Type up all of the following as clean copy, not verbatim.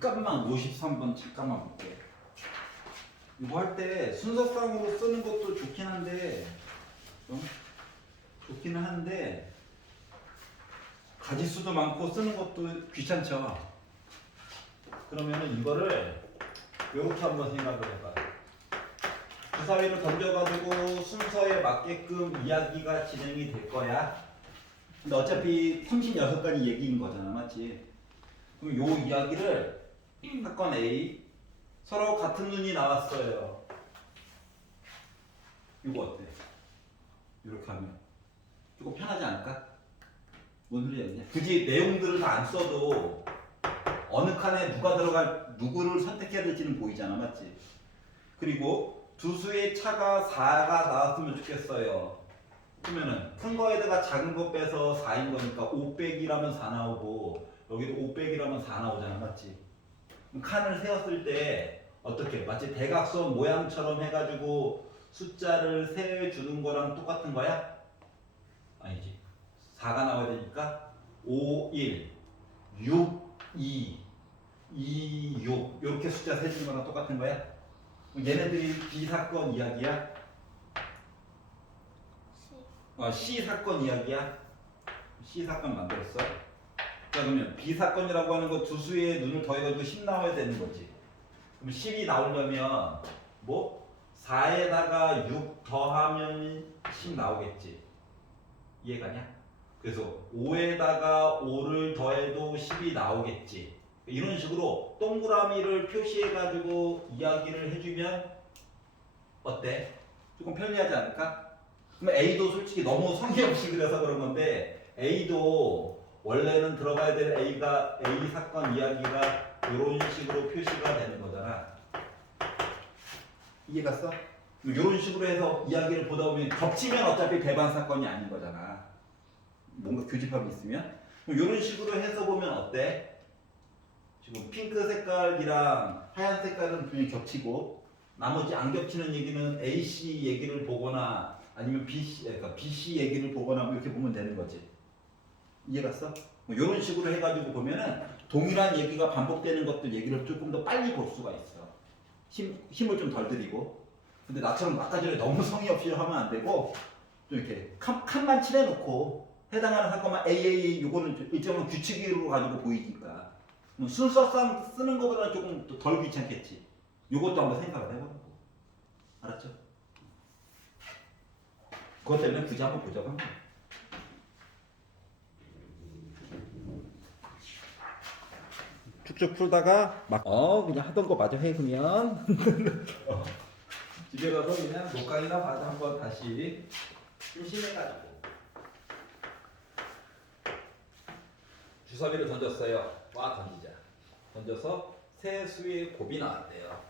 잠깐만 53번 잠깐만 볼게. 이거 할 때 순서상으로 쓰는 것도 좋긴 한데 좋기는 한데 가지수도 많고 쓰는 것도 귀찮죠. 그러면은 이거를 이렇게 한번 생각을 해봐. 주사위를 던져가지고 순서에 맞게끔 이야기가 진행이 될 거야. 근데 어차피 36가지 얘기인 거잖아, 맞지? 그럼 요 이야기를 사건 A 서로 같은 눈이 나왔어요. 이거 어때? 이렇게 하면 조금 편하지 않을까? 뭔 소리야? 굳이 내용들을 다 안 써도 어느 칸에 누가 들어갈 누구를 선택해야 될지는 보이잖아, 맞지? 그리고 두 수의 차가 4가 나왔으면 좋겠어요. 그러면은 큰 거에다가 작은 거 빼서 4인 거니까 5 빼기라면 4 나오고 여기도 5 빼기라면 4 나오잖아, 맞지? 그럼 칸을 세웠을 때 어떻게 마치 대각선 모양처럼 해가지고 숫자를 세주는 거랑 똑같은 거야? 아니지. 4가 나와야 되니까 5, 1, 6, 2, 2, 6 이렇게 숫자 세주는 거랑 똑같은 거야? 얘네들이 B 사건 이야기야? C 사건 이야기야? C 사건 만들었어? 자, 그러면 B 사건이라고 하는 거 두 수의 눈을 더해가지고 10 나와야 되는 거지. 그럼 10이 나오려면 뭐 4에다가 6 더하면 10 나오겠지. 이해가냐? 그래서 5에다가 5를 더해도 10이 나오겠지. 이런 식으로 동그라미를 표시해가지고 이야기를 해주면 어때? 조금 편리하지 않을까? 그럼 A도 솔직히 너무 성의 없이 그려서 그런 건데 A도 원래는 들어가야 될 A가 A 사건 이야기가 이런 식으로 표시가 되는 거잖아. 이해 갔어? 이런 식으로 해서 이야기를 보다 보면 겹치면 어차피 배반 사건이 아닌 거잖아. 뭔가 교집합이 있으면 이런 식으로 해서 보면 어때? 지금 핑크 색깔이랑 하얀 색깔은 분명히 겹치고 나머지 안 겹치는 얘기는 AC 얘기를 보거나 아니면 BC, 그러니까 BC 얘기를 보거나 뭐 이렇게 보면 되는 거지. 이해 갔어? 이런 식으로 해가지고 보면은 동일한 얘기가 반복되는 것들 얘기를 조금 더 빨리 볼 수가 있어. 힘을 좀 덜 들이고. 근데 나처럼 아까 전에 너무 성의 없이 하면 안 되고 좀 이렇게 칸만 칠해놓고 해당하는 사건만 AA 이거는 일정한 규칙으로 가지고 보이니까 순서상 쓰는 것보다는 조금 덜 귀찮겠지. 이것도 한번 생각을 해보고. 알았죠? 그것 때문에 굳이 한번 보자고 한 거야. 쭉쭉 풀다가 막 그냥 하던 거 마저 해 그러면 집에 가서 그냥 녹강이나 봐서 한번 다시 심심해가지고 주사위를 던졌어요. 와 던지자. 던져서 세 수의 곱이 나왔대요.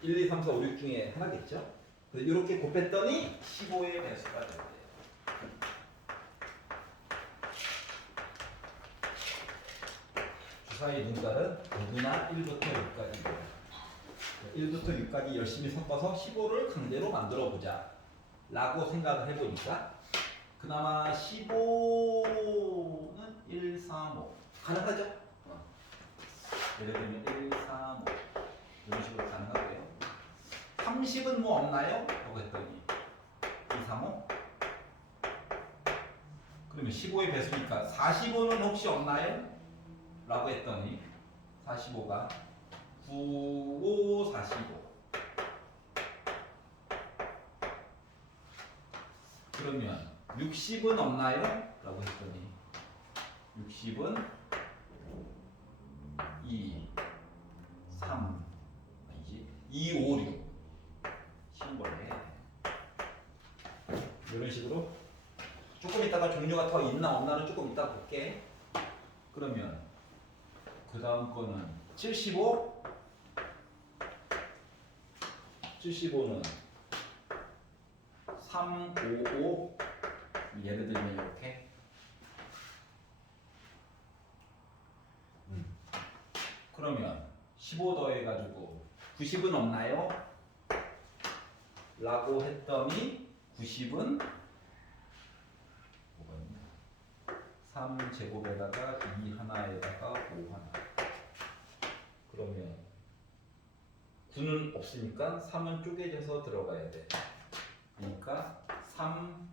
1, 2, 3, 4, 5, 6 중에 하나겠죠? 그래서 이렇게 곱했더니 15의 배수가 된대요. 주사위 눈깔은 누구나 1부터 6까지입니다. 1부터 6까지 열심히 섞어서 15를 강제로 만들어 보자 라고 생각을 해보니까 그나마 15는 1, 3, 5 가능하죠? 예를 들면 1, 3, 5 이런 식으로 가능하고요. 30은 뭐 없나요? 라고 했더니 2, 3, 5 그러면 15의 배수니까 45는 혹시 없나요? 라고 했더니 45가 9, 5, 45 그러면 60은 없나요? 라고 했더니 60은 2, 3 아니지 2, 5, 6 쉬운 거네. 이런 식으로 조금 있다가 종류가 더 있나 없나는 조금 이따 볼게. 그러면 그 다음 거는 75 75는 3, 5, 5 예를 들면 이렇게 그러면 15 더해가지고 90은 없나요? 라고 했더니 90은 3제곱에다가 2 하나에다가 5 하나. 그러면 9는 없으니까 3은 쪼개져서 들어가야 돼. 그러니까 3,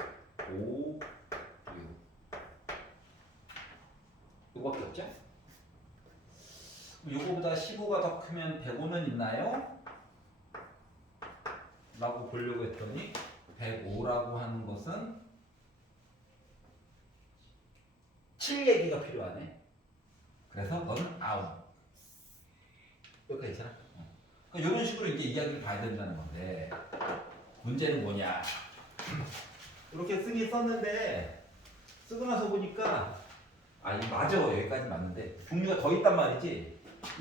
5, 6. 이거밖에 없죠? 이거보다 15가 더 크면 105는 있나요? 라고 보려고 했더니 105라고 하는 것은 7 얘기가 필요하네. 그래서 넌 아웃. 여기까지 있잖아. 그러니까 이런 식으로 이제 이야기를 봐야 된다는 건데 문제는 뭐냐? 이렇게 쓰긴 썼는데 쓰고 나서 보니까 이 맞아, 여기까지 맞는데 종류가 더 있단 말이지.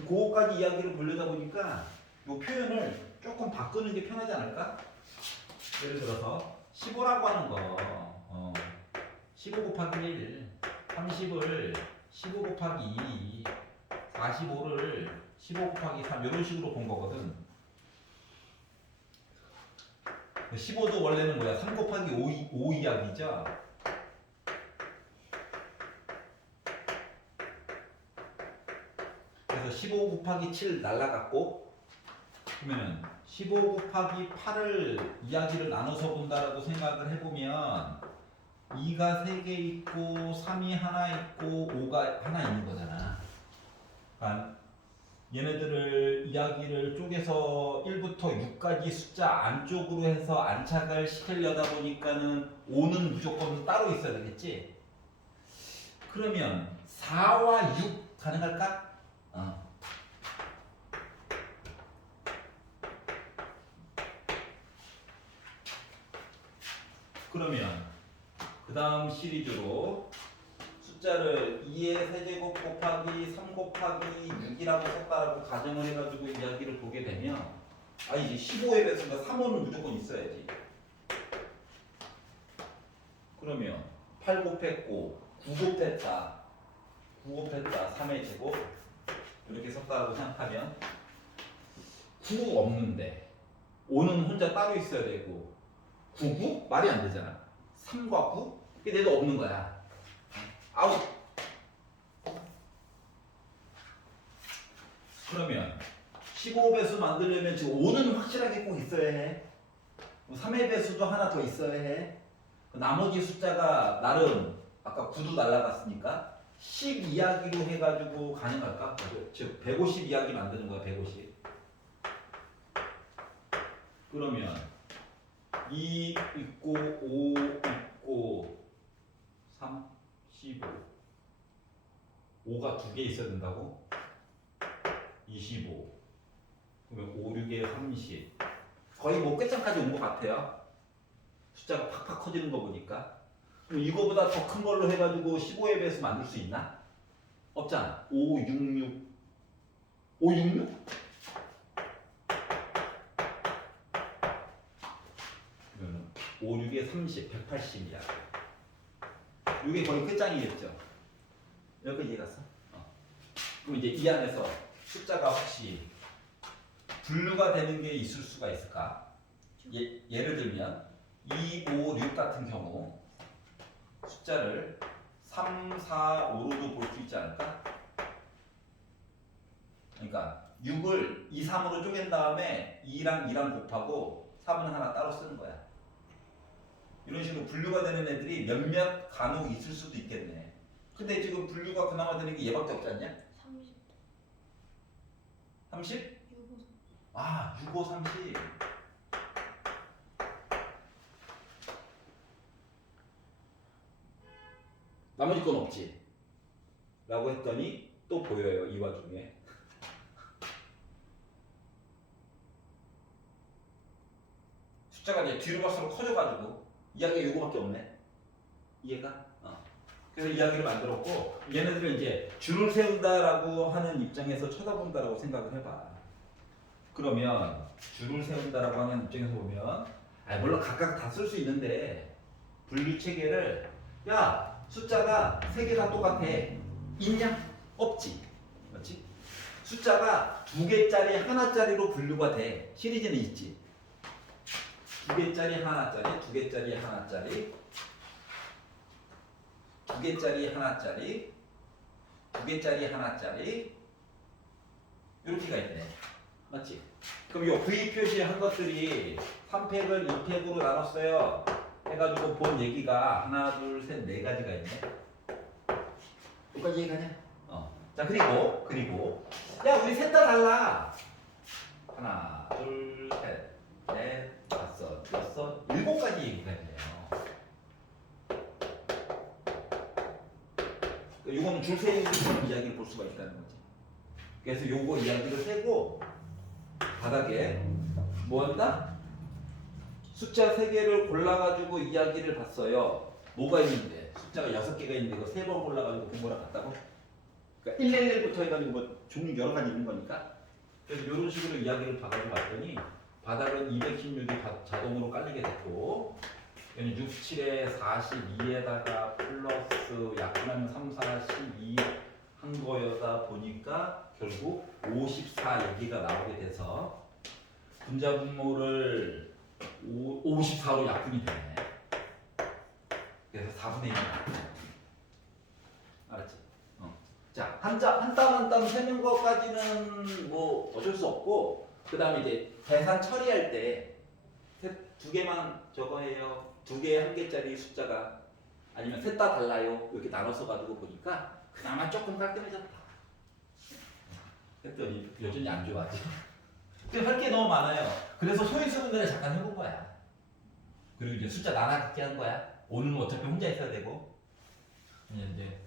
그거까지 이야기를 보려다 보니까 이 표현을 조금 바꾸는 게 편하지 않을까? 예를 들어서 15라고 하는 거 15 곱하기 1 30을 15 곱하기 2 45를 15 곱하기 3 이런 식으로 본 거거든. 15도 원래는 뭐야? 3 곱하기 5 이야기죠. 그래서 15 곱하기 7 날라갔고, 그러면 15 곱하기 8을 이야기를 나눠서 본다라고 생각을 해보면 2가 3개 있고 3이 하나 있고 5가 하나 있는 거잖아. 그러니까 얘네들을 이야기를 쪼개서 1부터 6까지 숫자 안쪽으로 해서 안착을 시키려다 보니까는 5는 무조건 따로 있어야 되겠지? 그러면 4와 6 가능할까? 그러면 그 다음 시리즈로 숫자를 2의 세제곱 곱하기 3 곱하기 6이라고 썼다라고 가정을 해가지고 이야기를 보게 되면 이제 15의 배수가 3호는 무조건 있어야지. 그러면 8 곱했고 9 곱했다 3의 제곱 이렇게 썼다라고 생각하면 9 없는데 5는 혼자 따로 있어야 되고 9, 9? 말이 안 되잖아. 3과 9? 이게 내도 없는 거야. 아웃. 그러면 15배수 만들려면 지금 5는 확실하게 꼭 있어야 해. 3의 배수도 하나 더 있어야 해. 나머지 숫자가 나름 아까 9도 날라갔으니까 10 이야기로 해가지고 가능할까? 즉 150 이야기 만드는 거야. 150. 그러면 2 있고 5 있고 3, 15 5가 2개 있어야 된다고? 25 그러면 5, 6에 30 거의 뭐 끝장까지 온 것 같아요. 숫자가 팍팍 커지는 거 보니까. 그럼 이거보다 더 큰 걸로 해가지고 15의 배수 만들 수 있나? 없잖아. 5, 6, 6 5, 6, 6? 그러면 5, 6에 30, 180이야. 이게 거의 끝장이겠죠. 여기까지 이해갔어? 그럼 이제 이 안에서 숫자가 혹시 분류가 되는 게 있을 수가 있을까? 예를 들면 2, 5, 6 같은 경우 숫자를 3, 4, 5로도 볼 수 있지 않을까? 그러니까 6을 2, 3으로 쪼갠 다음에 2랑 2랑 곱하고 3은 하나 따로 쓰는 거야. 이런 식으로 분류가 되는 애들이 몇몇 간혹 있을 수도 있겠네. 근데 지금 분류가 그나마 되는 게 얘밖에 없지 않냐? 30. 30? 6, 6, 5, 30. 나머지 건 없지. 라고 했더니 또 보여요. 이 와중에. 숫자가 이제 뒤로 갈수록 커져가지고 이야기가 요거밖에 없네. 이해가? 그래서 이야기를 만들었고 얘네들은 이제 줄을 세운다라고 하는 입장에서 쳐다본다라고 생각을 해봐. 그러면 줄을 세운다라고 하는 입장에서 보면 물론 각각 다 쓸 수 있는데 분류 체계를 숫자가 3개 다 똑같아. 있냐? 없지. 그렇지? 숫자가 2개짜리 하나짜리로 분류가 돼. 시리즈는 있지. 2개짜리 하나짜리, 2개짜리 하나짜리, 두 개짜리 하나짜리, 두 개짜리 하나짜리 이렇게가 있네. 맞지? 그럼 요 V 표시한 것들이 3팩을 2팩으로 나눴어요. 해가지고 본 얘기가 하나, 둘, 셋, 네 가지가 있네. 여기까지 얘기하냐? 자, 그리고 야, 우리 셋 다 달라. 하나, 둘, 셋, 넷, 다섯, 여섯, 일곱 가지 얘기가 있네요. 이거는 줄 세는 이야기를 볼 수가 있다는 거지. 그래서 요거 이야기를 세고 바닥에 뭐 한다? 숫자 3개를 골라가지고 이야기를 봤어요. 뭐가 있는데? 숫자가 6개가 있는데 이거 3번 골라가지고 본 거랑 같다고? 그러니까 111부터 해가지고 뭐 종류 여러 가지 있는 거니까. 그래서 이런 식으로 이야기를 봐가지고 봤더니 바닥은 216이 자동으로 깔리게 됐고 67에 42에다가 플러스 약분하면 3, 4, 12 한 거여다 보니까 결국 54 얘기가 나오게 돼서 분자 분모를 54로 약분이 되네. 그래서 4분의 1이 알았지? 자, 한 땀 한 땀 세는 것까지는 뭐 어쩔 수 없고 그 다음에 이제 계산 처리할 때 두 개만 저거 해요. 두 개 한 개짜리 숫자가 아니면 셋 다 달라요. 이렇게 나눠서 가지고 보니까 그나마 조금 깔끔해졌다. 했더니 여전히 안 좋아하지. 할 게 너무 많아요. 그래서 소인수분들을 잠깐 해본 거야. 그리고 이제 숫자 나눠듣기 한 거야. 5는 어차피 혼자 있어야 되고. 이제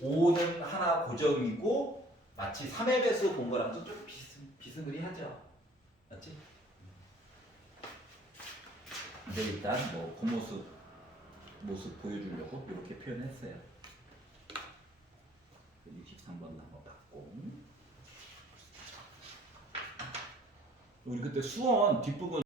5는 하나 고정이고 마치 3의 배수 본 거랑 좀 비스무리하죠. 맞지? 근데 일단 뭐 그 모습 보여주려고 이렇게 표현했어요. 23번도 한번 봤고. 우리 그때 수원 뒷부분